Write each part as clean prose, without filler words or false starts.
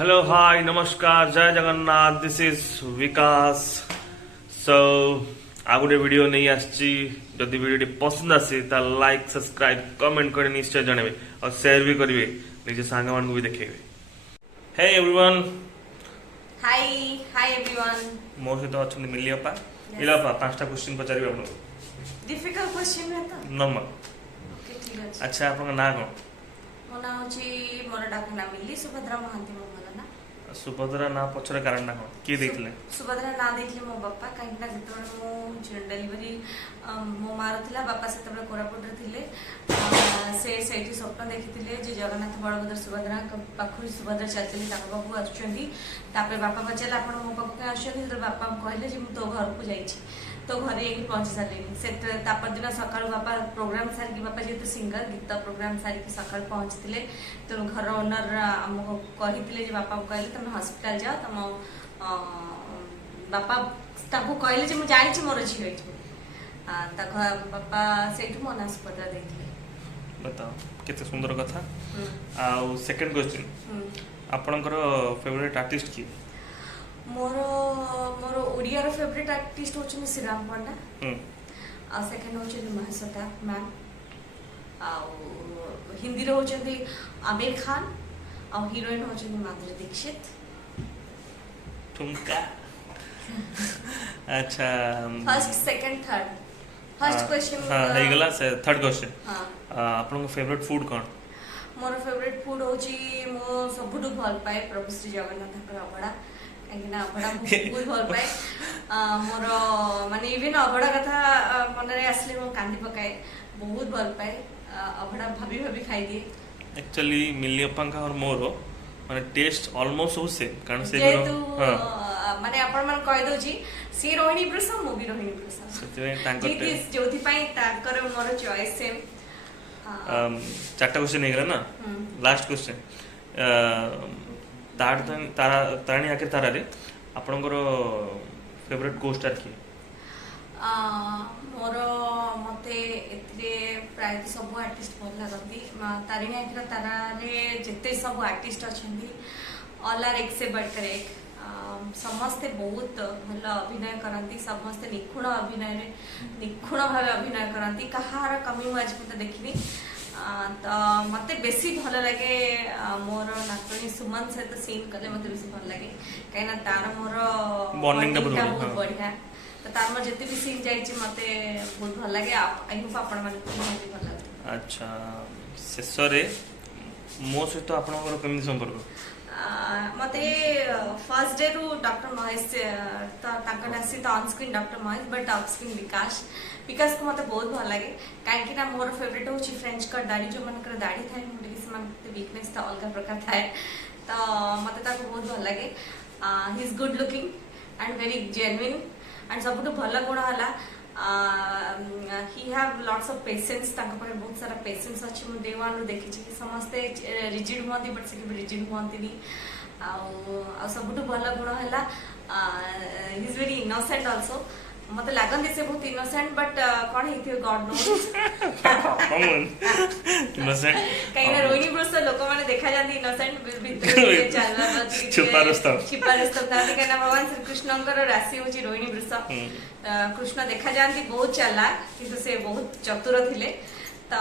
Hello hi नमस्कार जय Jagannath this is विकास सो आ गोटे वीडियो नहीं आसी जदि वीडियो पसंद आसी ता लाइक सब्सक्राइब कमेंट कर निश्चय जनइबे और शेयर भी करेंगे निज सांग मान भी देखेबे। Hey everyone hi hi everyone. मो सहित अच्छा मिली अपा इलापा पांचटा क्वेश्चन पचारि आपन डिफिकल्ट क्वेश्चन है तो नॉर्मल ओके ठीक है। अच्छा आपन ना कोन मो ना होची मोर डाक ना मिली सुभद्रा महांती मो भला ना सुभद्रा ना पछरे कारण ना कोन की देखले सुभद्रा ना देखले मो बापा काहे ना जतबे मो डिलीवरी मो मार थिला बापा सेतबे कोरापुट रे थिले से सेठी स्वप्न देखिथिले जे जगन्नाथ बलभद्र सुभद्रा पाखुरी सुभद्रा चलचली ताको बाबू आछुंदी तापे बापा पचला आपण मो पाखु के आछुंदी तो बापा कहले जे मु तो घर को जाईछि तो घरे एक पहुंच सारे से तापर दिन सकाळ बापा प्रोग्राम सारी की बापा जेतु सिंगर गीत प्रोग्राम सारी की सकाळ पहुंचथिले तो घर ओनर हमको कहिथिले जे बापा कहले तुम हॉस्पिटल जाओ तुम बापा ताको कहले जे मु जाई छी मोर झियो छी बापा सेठु मना सुभद्रा देखले बताओ केते सुंदर कथा। आ सेकंड क्वेश्चन आपनकर फेवरेट आर्टिस्ट की मोर मोर ओडिया रो फेवरेट आर्टिस्ट होचनी श्रीराम पंडा आ सेकंड होचनी महेश्वता मैम आ हिंदी रो होचनी आमिर खान आ हीरोइन होचनी माधुरी दीक्षित ठुमका अच्छा first second third first question हां हे गेला से थर्ड क्वेश्चन हां आपन फेवरेट फूड कोन मोर फेवरेट फूड होची मो सबुठु भल पाए प्रभु श्री जगन्नाथ का अभड़ा काहेकि ना अभड़ा बहुत भल पाए मोर माने इवन अभड़ा कथा मन रे आसले मो कांदी पकाए बहुत भल पाए अभड़ा भाभी भाभी खाई दिए एक्चुअली मिलियप्पा और मोर माने टेस्ट ऑलमोस्ट हो सेम कारण से माने आपण मन कहि दोजी सी रोहिणी प्रसाद मो भी रोहिणी प्रसाद सेते तांकर जोथि पई ताकर मोर चॉइस सेम। चारटा क्वेश्चन हे गेला ना लास्ट क्वेश्चन ताराणी आखिर तारा रे आपनकर फेवरेट को स्टार की मोर मते एतरे प्राय सब आर्टिस्ट भल लागती तारिणी आखिर तारा रे जते सब आर्टिस्ट अछंदी ऑल आर एक से बढ़कर एक समस्ते बहुत भल अभिनय करती समस्ते निखुण अभिनय रे निखुण भाव अभिनय करती कहार कमी आज मत देखनी तो मते बेसी भल लगे मोर नातनी सुमन सहित सीन कले मते बेसी भल लगे कहिना तार मोर बॉन्डिंग बहुत बढ़िया तो तार मोर जते भी सीन जाई छी मते बहुत भल लगे आई होप आपण मन बहुत भल लगे। अच्छा शेषरे मो सहित आपनकर केमि संपर्क मते फर्स्ट डे रु डॉक्टर महेश ताकर नासी तो on screen doctor Mahesh but off screen Vikas Vikas को मते बहुत भल लागे काहे ना मोर फेवरेट होची फ्रेंच कट दाढ़ी जो मनकर दाढ़ी थाए मुंडे के समान वीकनेस था अलग प्रकार थाए तो मते ताको बहुत भल लागे he is good looking and very genuine and सबटु भल गुण हला he have lots of patience ताको पर बहुत सारा पेशेंस अछि मु डे 1 देखि छी समस्त रिजिड होंती बट से रिजिड होंती नी आ सबटु भल गुण हला he is very innocent also मते लागन से बहुत इनोसेंट बट कोन हेथि गॉड नोस इनोसेंट कहीं रोहिणी प्रसाद लोक माने देखा जाती इनोसेंट भीतर चलना छुपा रस्तम ताते कहना भगवान श्री कृष्णकर राशि होची रोहिणी प्रसाद कृष्ण देखा जाती बहुत चालाक किंतु से बहुत चतुर थिले तो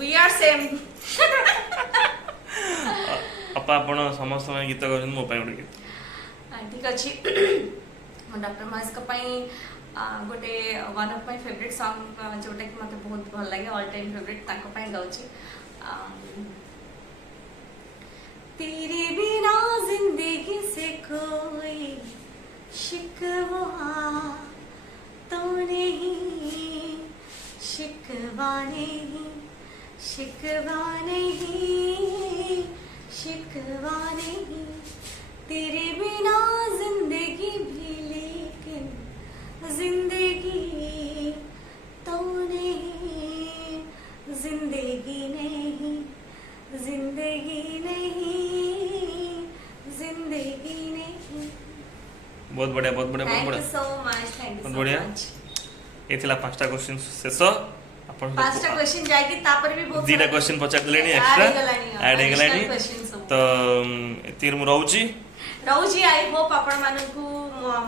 वी आर सेम अपा आपण समस्त में गीत गन मो पय उडके ठीक अछि डॉक्टर महेश का पई गोटे one of my favourite song जोटा कि मते बहुत भल लागे ऑल टाइम फेवरेट ताको पई गाउची तेरे बिना जिंदगी से कोई शिकवा तो नहीं शिकवा नहीं शिकवा नहीं शिकवा नहीं तेरे बिना जिंदगी भी लेकिन जिंदगी तो नहीं जिंदगी नहीं जिंदगी नहीं जिंदगी नहीं। बहुत बढ़िया बहुत बढ़िया thank you so much thank you so much एथिला पांचटा क्वेश्चन शेष पांचटा क्वेश्चन जायकी तापर भी बहुत दीटा क्वेश्चन पचार देलेनी एक्स्ट्रा ऐड हे गलानी तो एतिर मु रहउची रहुची आई होप आपण मानकू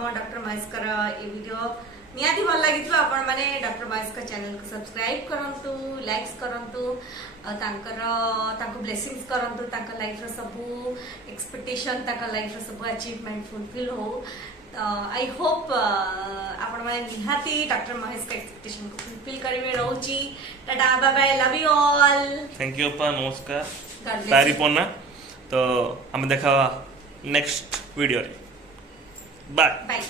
मो डॉक्टर महेश कर ए वीडियो नियाती भल लागिथलो आपण माने डॉक्टर महेश का चैनल को सब्सक्राइब करंतु लाइक्स करंतु तांको ब्लेसिंग्स करंतु तांका लाइफ रो सबु एक्सपेक्टेशन तांका लाइफ रो सबु अचीवमेंट फुलफिल हो आई होप आपण माने निहाती डॉक्टर महेश का एक्सपेक्टेशन को फुलफिल करिवे रहुची tata bye bye love you all thank you अपा नमस्कार God bless तारी you. पोना तो हम देखा नेक्स्ट वीडियो रे बाय बाय